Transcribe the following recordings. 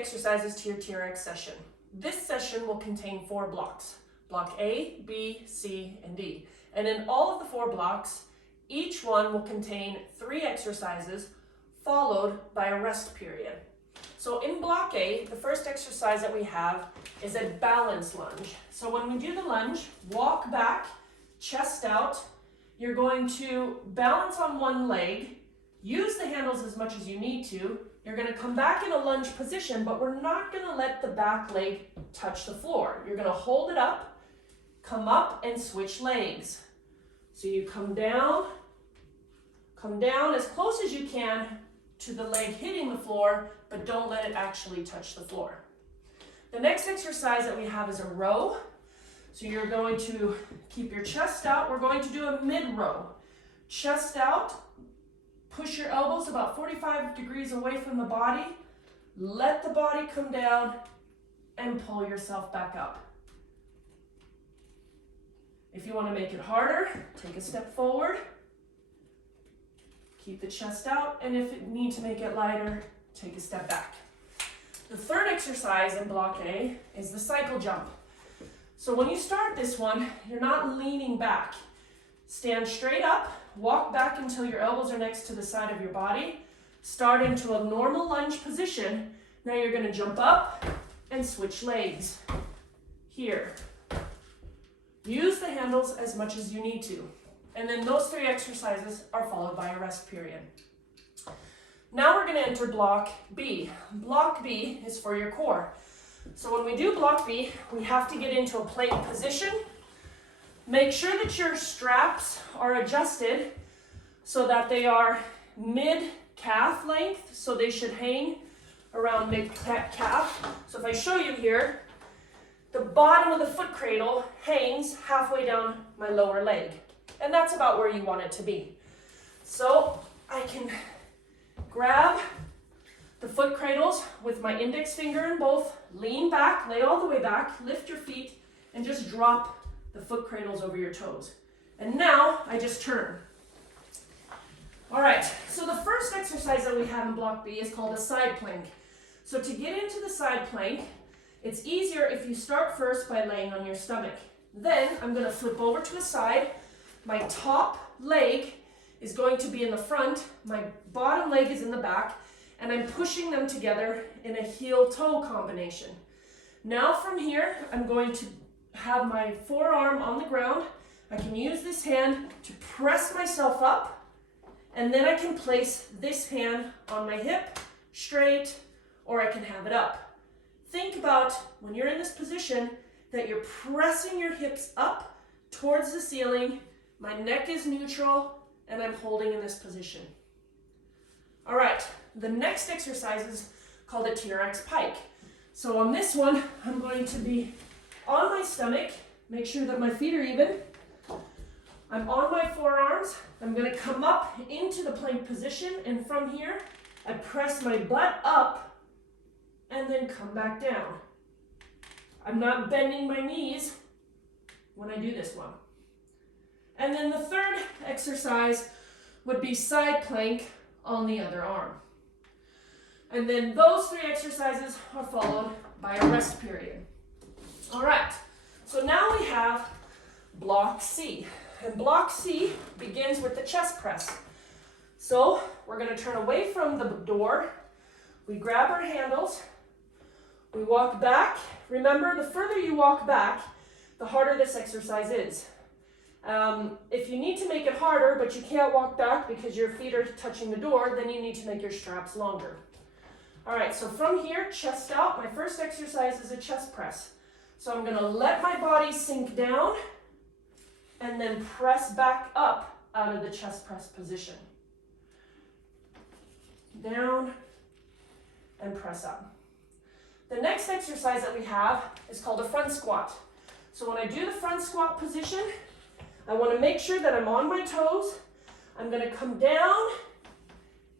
exercises to your TRX session. This session will contain 4 blocks. Block A, B, C, and D. And in all of the 4 blocks, each one will contain 3 exercises followed by a rest period. So in block A, the first exercise that we have is a balance lunge. So when we do the lunge, walk back, chest out. You're going to balance on one leg, use the handles as much as you need to. You're going to come back in a lunge position, but we're not going to let the back leg touch the floor. You're going to hold it up, come up, and switch legs. So you come down as close as you can to the leg hitting the floor, but don't let it actually touch the floor. The next exercise that we have is a row. So you're going to keep your chest out. We're going to do a mid-row. Chest out, push your elbows about 45 degrees away from the body. Let the body come down and pull yourself back up. If you want to make it harder, take a step forward. Keep the chest out, and if you need to make it lighter, take a step back. The third exercise in block A is the cycle jump. So when you start this one, you're not leaning back. Stand straight up, walk back until your elbows are next to the side of your body. Start into a normal lunge position. Now you're going to jump up and switch legs. Here. Use the handles as much as you need to. And then those 3 exercises are followed by a rest period. Now we're going to enter block B. Block B is for your core. So when we do block B, we have to get into a plank position. Make sure that your straps are adjusted so that they are mid-calf length, so they should hang around mid-calf. So if I show you here, the bottom of the foot cradle hangs halfway down my lower leg. And that's about where you want it to be. So I can grab the foot cradles with my index finger in both, lean back, lay all the way back, lift your feet, and just drop the foot cradles over your toes. And now I just turn. All right, so the first exercise that we have in block B is called a side plank. So to get into the side plank, it's easier if you start first by laying on your stomach. Then I'm going to flip over to the side. My top leg is going to be in the front, my bottom leg is in the back, and I'm pushing them together in a heel-toe combination. Now from here, I'm going to have my forearm on the ground. I can use this hand to press myself up, and then I can place this hand on my hip, straight, or I can have it up. Think about when you're in this position that you're pressing your hips up towards the ceiling, my neck is neutral, and I'm holding in this position. All right, the next exercise is called a TRX pike. So on this one, I'm going to be on my stomach, make sure that my feet are even. I'm on my forearms. I'm going to come up into the plank position, and from here, I press my butt up and then come back down. I'm not bending my knees when I do this one. And then the third exercise would be side plank on the other arm. And then those 3 exercises are followed by a rest period. All right, so now we have block C. And block C begins with the chest press. So we're going to turn away from the door. We grab our handles. We walk back. Remember, the further you walk back, the harder this exercise is. If you need to make it harder, but you can't walk back because your feet are touching the door, then you need to make your straps longer. All right, so from here, chest out. My first exercise is a chest press. So I'm going to let my body sink down and then press back up out of the chest press position. Down and press up. The next exercise that we have is called a front squat. So when I do the front squat position, I want to make sure that I'm on my toes. I'm going to come down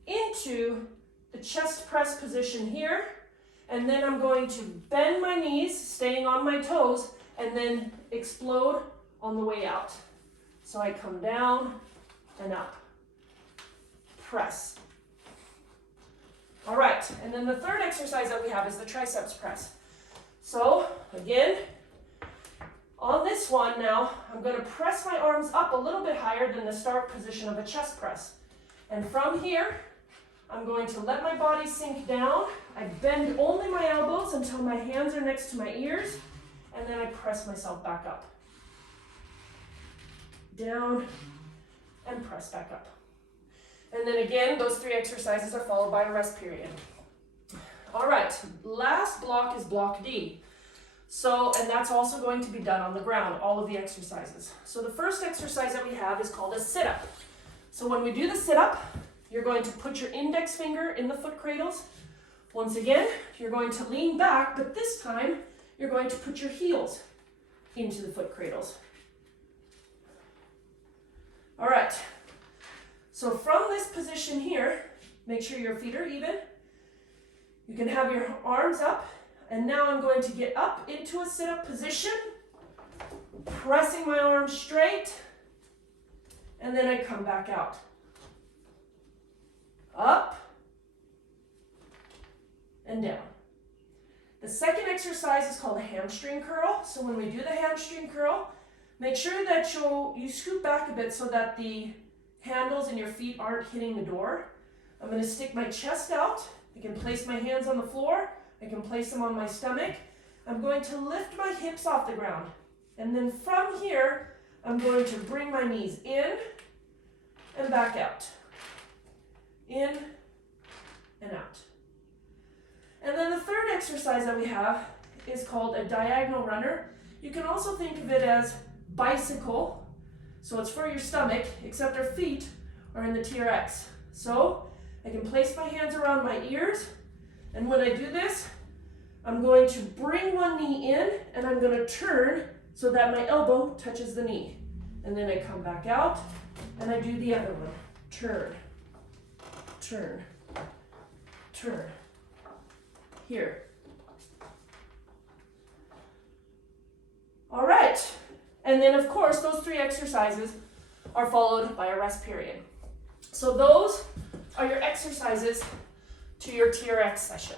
into the chest press position here, and then I'm going to bend my knees, staying on my toes, and then explode on the way out. So I come down and up. Press. All right, and then the third exercise that we have is the triceps press. So again, on this one now, I'm going to press my arms up a little bit higher than the start position of a chest press. And from here, I'm going to let my body sink down. I bend only my elbows until my hands are next to my ears, and then I press myself back up. Down, and press back up. And then again, those 3 exercises are followed by a rest period. All right, last block is block D. So, and that's also going to be done on the ground, all of the exercises. So the first exercise that we have is called a sit-up. So when we do the sit-up, you're going to put your index finger in the foot cradles. Once again, you're going to lean back, but this time, you're going to put your heels into the foot cradles. All right, so from this position here, make sure your feet are even. You can have your arms up, and now I'm going to get up into a sit-up position, pressing my arms straight, and then I come back out. Up, and down. The second exercise is called a hamstring curl. So when we do the hamstring curl, make sure that you scoot back a bit so that the handles in your feet aren't hitting the door. I'm going to stick my chest out. I can place my hands on the floor. I can place them on my stomach. I'm going to lift my hips off the ground. And then from here, I'm going to bring my knees in and back out. In and out. And then the third exercise that we have is called a diagonal runner. You can also think of it as bicycle. So it's for your stomach, except our feet are in the TRX. So I can place my hands around my ears, and when I do this, I'm going to bring one knee in, and I'm going to turn so that my elbow touches the knee. And then I come back out, and I do the other one. Turn, turn, turn. Here. All right. And then, of course, those 3 exercises are followed by a rest period. So those are your exercises to your TRX session.